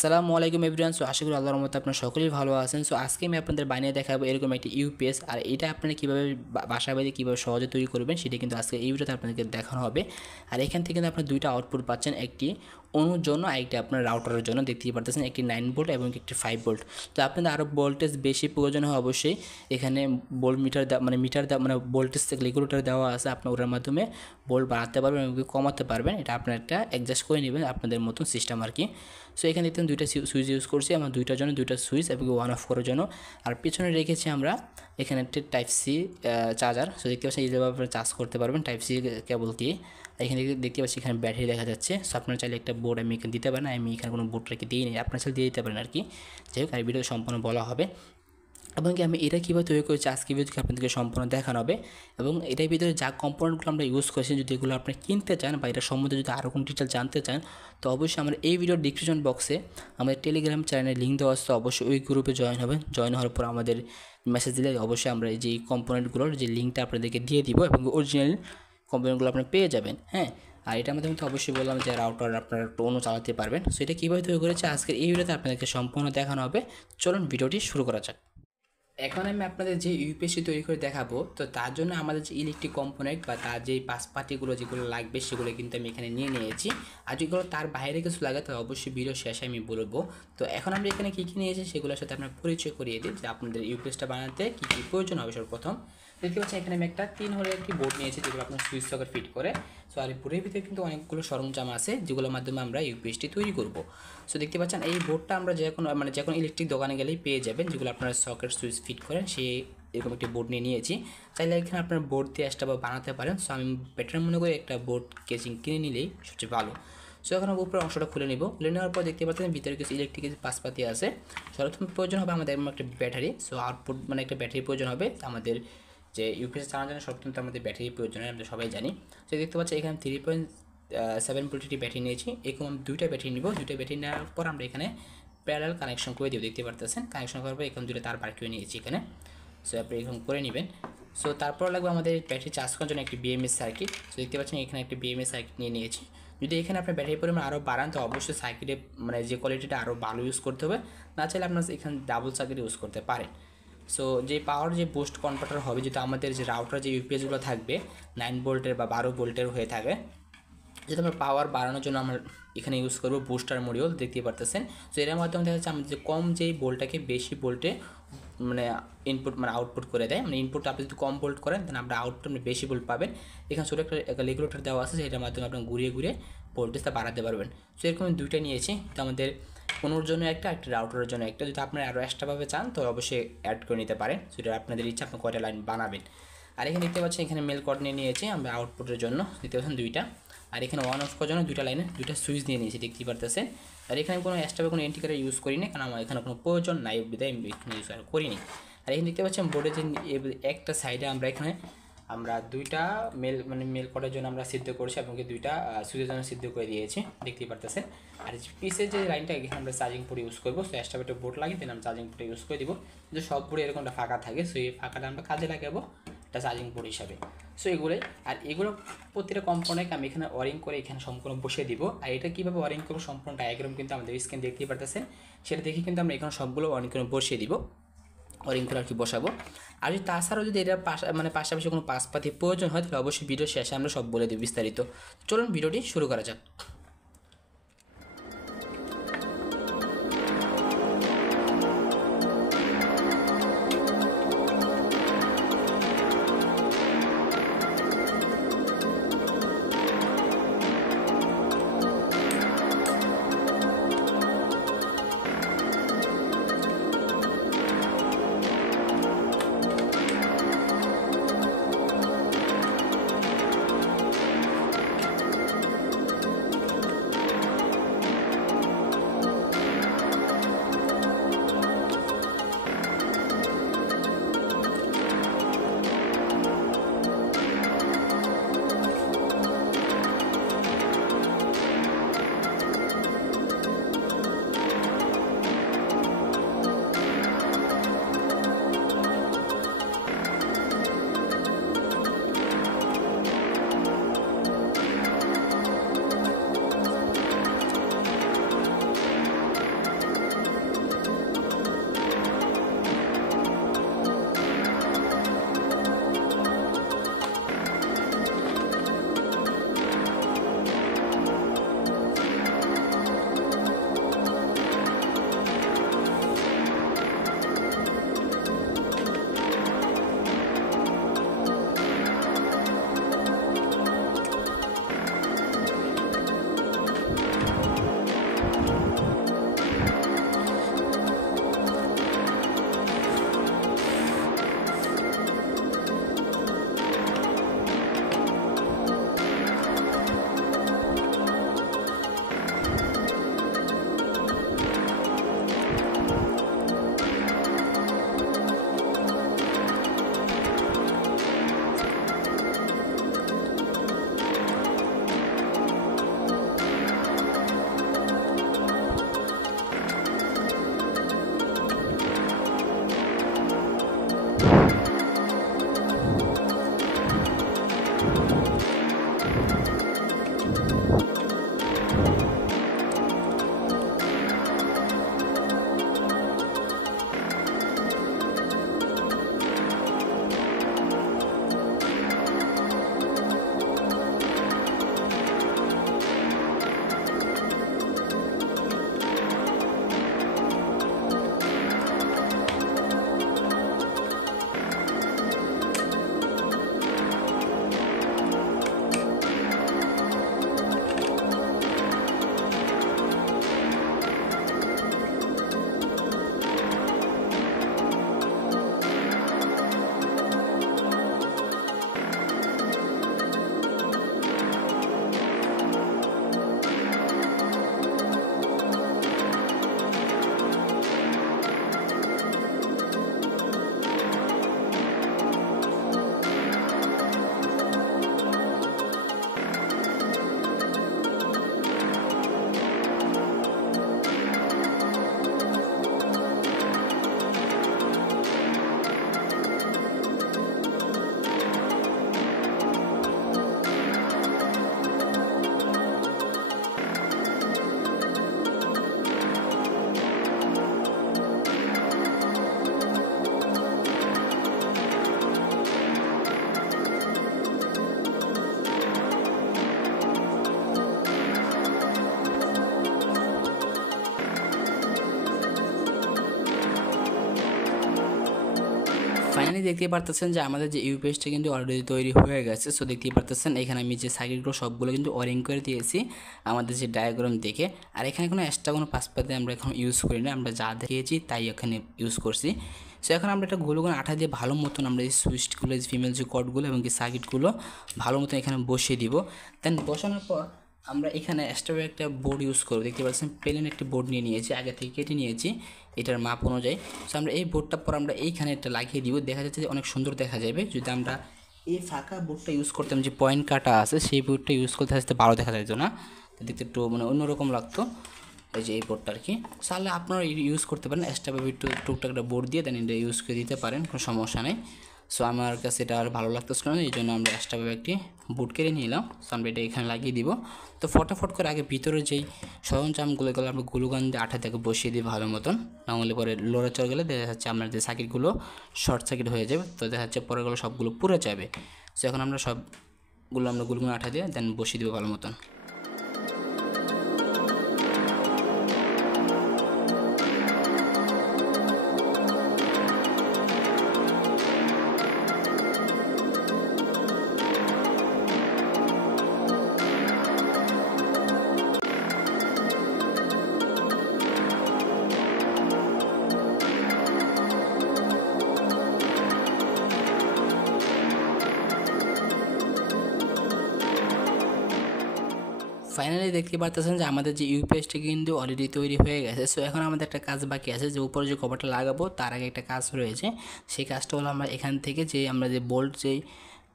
আসসালামু আলাইকুম everyone. So আশা করি আল্লাহর রহমতে আপনারা সকলেই ভালো আছেন। সো আজকে আমি আপনাদের বানিয়ে দেখাবো এরকম একটি ইউপিএস, আর এটা আপনারা কীভাবে বাসা বাড়িতে কীভাবে সহজে তৈরি করবেন সেটা কিন্তু আজকে এই ভিডিওতে আপনাদেরকে দেখানো হবে। আর এখান থেকে কিন্তু আপনারা দুইটা আউটপুট পাচ্ছেন, একটি অনুর জন্য আর একটি আপনার রাউটারের জন্য। দেখতেই পারতেছেন একটি 9 ভোল্ট এবং একটি 5 ভোল্ট। তো আপনাদের আরও ভোল্টেজ বেশি প্রয়োজন হয় অবশ্যই এখানে ভোল্ট মিটার মানে ভোল্টেজ রেগুলেটর দেওয়া আছে, আপনি ওটার মাধ্যমে ভোল্ট বাড়াতে পারবেন এবং কমাতে পারবেন। এটা আপনার একটা অ্যাডজাস্ট করে নেবেন আপনাদের মতন সিস্টেম আর কি। সো এখানে দেখতে দুইটা সুইচ ইউজ করছি আমার দুইটার জন্য, দুইটা সুইচ এবং অন অফ করার জন্য। আর পিছনে রেখেছি আমরা এখানে একটা টাইপ সি চার্জার। সো দেখতে পাচ্ছেন এইভাবে আপনারা চার্জ করতে পারবেন টাইপ সি কেবল দিয়ে। এখানে দেখতে পাচ্ছি এখানে ব্যাটারি দেখা যাচ্ছে। সো আপনারা চাইলে একটা বোর্ড আমি এখানে দিতে পারেন, আমি এখানে কোনো বোর্ড রেখে দিই নি, আপনারা চাইলে দিয়ে দিতে পারেন আর কি। যাই হোক, আর ভিডিও সম্পূর্ণ বলা হবে এবং কি আমি এটা কীভাবে তৈরি করেছি আজকে ভিডিওতে আপনাদেরকে সম্পূর্ণ দেখানো হবে। এবং এটার ভিতরে যা কম্পোনেন্টগুলো আমরা ইউজ করেছি, যদি এগুলো আপনি কিনতে চান বা এটা সম্বন্ধে যদি আরও কোনো ডিটেল জানতে চান, তো অবশ্যই আমার এই ভিডিওর ডিসক্রিপশন বক্সে আমাদের টেলিগ্রাম চ্যানেলের লিঙ্ক দেওয়া আছে। অবশ্যই ওই গ্রুপে জয়েন হবেন। জয়েন হওয়ার পর আমাদের মেসেজ দিলে অবশ্যই আমরা এই যে কম্পোনেন্টগুলোর যে লিঙ্কটা আপনাদেরকে দিয়ে দিব এবং অরিজিনাল কম্পোনেন্টগুলো আপনারা পেয়ে যাবেন। হ্যাঁ, আর এটার মধ্যে কিন্তু অবশ্যই বললাম যে রাউটার আপনারা টোনও চালাতে পারবেন। সো এটা কীভাবে তৈরি করেছে আজকের এই ভিডিওতে আপনাদেরকে সম্পূর্ণ দেখানো হবে। চলুন ভিডিওটি শুরু করা যাক। এখন আমি আপনাদের যে ইউপিএসসি তৈরি করে দেখাবো, তো তার জন্য আমাদের যে ইলেকট্রিক কম্পোনেন্ট বা তার যে পাশপাতিগুলো যেগুলো লাগবে সেগুলো কিন্তু আমি এখানে নিয়ে নিয়েছি। আর যেগুলো তার বাইরে কিছু লাগে তো অবশ্যই ভিডিও শেষে আমি বলবো। তো এখন আমরা এখানে কী কী নিয়েছি সেগুলোর সাথে আপনার পরিচয় করিয়ে দিই যে আপনাদের ইউপিএসটা বানাতে কী কী প্রয়োজন হবে। সর্বপ্রথম দেখতে পাচ্ছেন এখানে আমি একটা 3 হোলের একটি বোর্ড নিয়েছি যেগুলো আপনার সুইচ সকেট ফিট করে। সো আর এই বোর্ডের ভিতরে কিন্তু অনেকগুলো সরঞ্জাম আছে যেগুলোর মাধ্যমে আমরা ইউপিএসটি তৈরি করব। সো দেখতে পাচ্ছেন এই বোর্ডটা আমরা যে কোনো ইলেকট্রিক দোকানে গেলেই পেয়ে যাবেন, যেগুলো আপনারা সকেট সুইচ ফিট করেন সেই এরকম একটি বোর্ড নিয়ে নিয়েছি। চাইলে এখানে আপনার বোর্ড দিয়ে এক্সট্রা বানাতে পারেন। সো আমি বেটার মনে করি একটা বোর্ড কেচিং কিনে নিলেই সবচেয়ে ভালো। সো এখন উপরে অংশটা খুলে নিব। খুলে নেওয়ার পর দেখতে পাচ্ছেন ভিতরে কিছু ইলেকট্রিক পাশপাতি আছে। সর্বপ্রথম প্রয়োজন হবে আমাদের একটা ব্যাটারি। সো আউটপুট একটা ব্যাটারি প্রয়োজন হবে আমাদের যে ইউপিএস চালানোর জন্য। সর্বপ্রথম আমাদের ব্যাটারি প্রয়োজন হয়, আমরা সবাই জানি। তো দেখতে পাচ্ছি এখানে 3.7 ভোল্টের ব্যাটারি নিয়েছি। এরকম আমি দুইটা ব্যাটারি নিব। দুইটা ব্যাটারি নেওয়ার পর আমরা এখানে প্যারালাল কানেকশন করে দিব। দেখতে পারতেছেন কানেকশন করার পর এখানে দুটো তার বার করে নিয়েছি এখানে। সো আপনি এরকম করে নেবেন। সো তারপর লাগবে আমাদের ব্যাটারি চার্জ করার জন্য একটি বিএমএস সার্কিট। সো দেখতে পাচ্ছেন এখানে একটি বিএমএস সার্কিট নিয়ে নিয়েছি। যদি এখানে আপনার ব্যাটারি পরিমাণ আরও বাড়ান তো অবশ্যই সার্কিটে যে কোয়ালিটিটা আরও ভালো ইউজ করতে হবে। না চাইলে আপনার এখানে ডাবল সার্কিট ইউজ করতে পারেন। সো যে পাওয়ার যে বুস্ট কনভার্টার হবে, যেটা আমাদের যে রাউটার যে ইউপিএসগুলো থাকবে 9 ভোল্টের বা 12 ভোল্টের হয়ে থাকে, যেটা আমরা পাওয়ার বাড়ানোর জন্য আমরা এখানে ইউজ করবো বুস্টার মডিউল। দেখতে পারতেছেন। সো এর মাধ্যমে দেখা যাচ্ছে আমাদের কম যেই ভোল্টটাকে বেশি ভোল্টে ইনপুট আউটপুট করে দেয়। ইনপুট আপনি যদি কম ভোল্ট করেন তাহলে আমরা আউটপুট বেশি ভোল্ট পাবেন। এখানে ছোটো একটা রেগুলেটর দেওয়া আছে, সেটার মাধ্যমে আপনার ঘুরিয়ে ঘুরিয়ে ভোল্টেজটা বাড়াতে পারবেন। সো এরকম দুইটা নিয়েছি, তো আমাদের কোনোর জন্য একটা রাউটারের জন্য একটা। যদি আপনারা আরও এক্সট্রাভাবে চান তো অবশ্যই অ্যাড করে নিতে পারেন। সেটা আপনাদের ইচ্ছা, আপনি কয়টা লাইন বানাবেন। আর এখানে দেখতে পাচ্ছেন এখানে মেল কর্ড নিয়ে নিয়েছি আমরা আউটপুটের জন্য। দেখতে পাচ্ছেন দুইটা। আর এখানে অন অফ করার জন্য দুইটা লাইনে দুইটা সুইচ নিয়ে নিয়েছি, দেখতেই পারতেছেন। আর এখানে কোনো এক্সট্রা কোনো ইন্ডিকেটর ইউজ করিনি, কারণ আমার এখানে কোনো প্রয়োজন নাই বিধায় আমি এখানে ইউজ করিনি। আর এখানে দেখতে পাচ্ছেন বোর্ডের যে একটা সাইডে আমরা দুইটা মেল করার জন্য আমরা সিদ্ধ করছি এবং দুইটা সুইচের জন্য সিদ্ধ করে দিয়েছি, দেখতেই পারতেছেন। আর পিসের যে লাইনটা এখানে আমরা চার্জিং পোর্ট ইউজ করবো। সো এক্সট্রা একটা বোর্ড লাগিয়ে দেন আমরা চার্জিং পোর্ট ইউজ করে দিব। কিন্তু সব বোর্ডে এরকমটা ফাঁকা থাকে, সো এই ফাঁকাটা আমরা কাজে লাগাবো একটা চার্জিং পোর্ট হিসাবে। সো এগুলোই, আর এগুলো প্রতিটা কম্পোনেন্ট আমি এখানে ওয়ারিং করে এখানে সম্পূর্ণ বসিয়ে দিব। আর এটা কীভাবে ওয়ারিং করবো সম্পূর্ণ ডায়াগ্রাম কিন্তু আমাদের স্ক্রিন দেখতেই পারতেছেন। সেটা দেখে কিন্তু আমরা এখানে সবগুলো ওয়ারিং করে বসিয়ে দিব, ওয়ারিং করে আর কি বসাবো। আর যদি তাছাড়াও যদি এটা পাশাপাশি কোনো পাশপাতি প্রয়োজন হয় তাহলে অবশ্যই ভিডিও শেষে আমরা সব বলে দিই বিস্তারিত। চলুন ভিডিওটি শুরু করা যাক। ফাইনালি দেখতে পারতেছেন যে আমাদের যে ইউপিএসটা কিন্তু অলরেডি তৈরি হয়ে গেছে। সো দেখতেই পারতেছেন এখানে আমি যে সার্কিটগুলো সবগুলো কিন্তু ওয়ারিং করে দিয়েছি আমাদের যে ডায়াগ্রাম দেখে। আর এখানে কোনো এক্সট্রা কোনো পাসপাতে আমরা এখন ইউজ করি না, আমরা যা দেখিয়েছি তাই এখানে ইউজ করছি। সো এখন আমরা একটা গ্লুকন আঠা দিয়ে ভালো মতন আমরা এই সুইচগুলো, ফিমেল যে কর্ডগুলো এবং কি সার্কিটগুলো ভালো মতন এখানে বসিয়ে দিব। দেন বসানোর পর আমরা এখানে এক্সট্রা একটা বোর্ড ইউজ করব। দেখতে পাচ্ছেন প্লেন একটি বোর্ড নিয়ে নিয়েছি, আগে থেকে কেটে নিয়েছি এটার মাপ অনুযায়ী। সো আমরা এই বোর্ডটা পর আমরা এইখানে একটা লাগিয়ে দিব, দেখা যাচ্ছে যে অনেক সুন্দর দেখা যাবে। যদি আমরা এই ফাঁকা বোর্ডটা ইউজ করতাম, যে পয়েন্ট কাটা আছে সেই বোর্ডটা ইউজ করতে আসতে ভালো দেখা যেত না, দেখতে একটু মানে অন্যরকম লাগতো। এই যে এই বোর্ডটা আর কি, তাহলে আপনারা ইউজ করতে পারেন এক্সট্রাভাবে একটু টুকটাক একটা বোর্ড দিয়ে দেন এটা ইউজ করে দিতে পারেন, কোনো সমস্যা নেই। সো আমার কাছে এটা আর ভালো লাগতেছিল না, এই জন্য আমরা এক্সট্রাভাবে একটি বোর্ড কেটে নিলাম। সো আমরা এটা এখানে লাগিয়ে দিব। তো ফটাফট করে আগে ভিতরে যেই সরঞ্জামগুলো গেলে আমরা গ্লুগান দিয়ে আঠা থেকে বসিয়ে দিই ভালো মতন, না হলে পরে লড়ে চড়ে গেলে দেখা যাচ্ছে আপনার যে সার্কিটগুলো শর্ট সার্কিট হয়ে যাবে, তো দেখা যাচ্ছে পরেগুলো সবগুলো পুড়ে যাবে। সো এখন আমরা সবগুলো আমরা গ্লুগান আঠা দিয়ে দেন বসিয়ে দেবো ভালো মতন। ফাইনালি দেখতে পারতেছেন যে আমাদের যে ইউপিএসটা কিন্তু অলরেডি তৈরি হয়ে গেছে। সো এখন আমাদের একটা কাজ বাকি আছে, যে উপরে যে কভারটা লাগাবো তার আগে একটা কাজ রয়েছে। সেই কাজটা হলো আমরা এখান থেকে যে আমরা যে বোল্ট যেই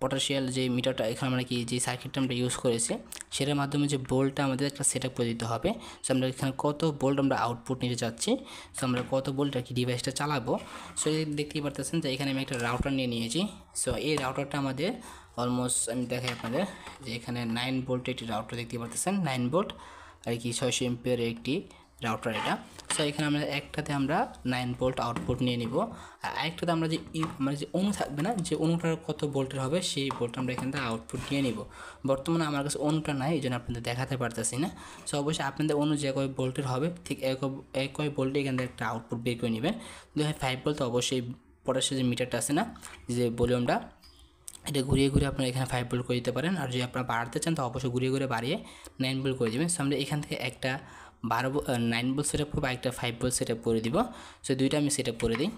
পটাশিয়াল যে মিটারটা এখানে আমরা কি যে সার্কিটটা আমরা ইউজ করেছি সেটার মাধ্যমে যে বোল্টটা আমাদের একটা সেট আপ করে দিতে হবে। সো আমরা এখানে কত বোল্ট আমরা আউটপুট নিতে চাচ্ছি, সো আমরা কত বোল্ট আর কি ডিভাইসটা চালাবো। সো দেখতেই পারতেছেন যে এখানে আমি একটা রাউটার নিয়ে নিয়েছি। সো এই রাউটারটা আমাদের অলমোস্ট আমি দেখাই আপনাদের, যে এখানে 9 ভোল্টের একটি রাউটার দেখতে পারতেছেন, 9 ভোল্ট আর কি 600 এমপিয়ারের একটি রাউটার এটা। সো এখানে আমরা একটাতে আমরা 9 ভোল্ট আউটপুট নিয়ে নিব, আর আরেকটাতে আমরা যে মানে যে অনু থাকবে না, যে অনুটার কত ভোল্টের হবে সেই ভোল্ট আমরা এখান থেকে আউটপুট নিয়ে নিব। বর্তমানে আমার কাছে অনুটা নাই, এই জন্য আপনাদের দেখাতে পারতেছি না। সো অবশ্যই আপনাদের অনু যে কয় ভোল্টের হবে ঠিক একই ভোল্টে এখান থেকে একটা আউটপুট বের করে নেবেন। যদি হয় 5 ভোল্ট, তো অবশ্যই পটাশের যে মিটারটা আছে না, যে ভলিউমটা, এটা ঘুরিয়ে ঘুরিয়ে আপনারা এখানে 5 ভোল্ট করে দিতে পারেন। আর যদি আপনারা বাড়াতে চান তো অবশ্যই ঘুরিয়ে ঘুরিয়ে বাড়িয়ে 9 ভোল্ট করে দেবেন। সো আমরা এখান থেকে একটা 9 ভোল্ট সেট আপ করবো, একটা 5 ভোল্ট সেট আপ করে দিব। সো দুইটা আমি সেট আপ করে দিই।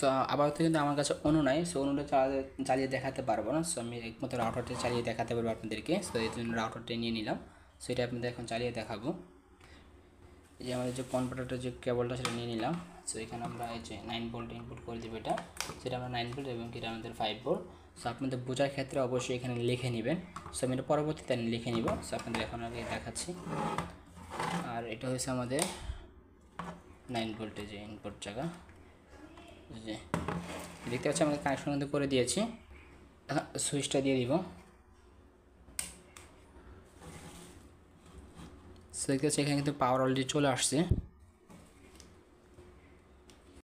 সো আপাতত কিন্তু আমার কাছে অনু নাই, সো অনুটা চালিয়ে দেখাতে পারবো না। সো আমি একমাত্র রাউটারটা চালিয়ে দেখাতে পারবো আপনাদেরকে। সো এই জন্য রাউটারটা নিয়ে নিলাম, সো এটা আপনাদের এখন চালিয়ে দেখাবো। এই যে আমাদের যে কনভার্টারটা যে কেবলটা সেটা নিয়ে নিলাম। সো এখানে আমরা এই যে 9 ভোল্ট ইনপুট করে দেবো, এটা সেটা আমরা 9 ভোল্ট এবং এটা আমাদের 5 ভোল্ট। সো আপনাদের বোঝার ক্ষেত্রে অবশ্যই এখানে লিখে নেবেন। সো আমি এটা পরবর্তীতে লিখে নিব। সো আপনাদের এখন আগে দেখাচ্ছি। আর এটা হচ্ছে আমাদের 9 ভোল্টের যে ইনপুট জায়গা, যে দেখতে পাচ্ছি আমাদের কানেকশন করে দিয়েছি। সুইচটা দিয়ে দিব। সো দেখতে পাচ্ছি এখানে কিন্তু পাওয়ার অলরেডি চলে আসছে।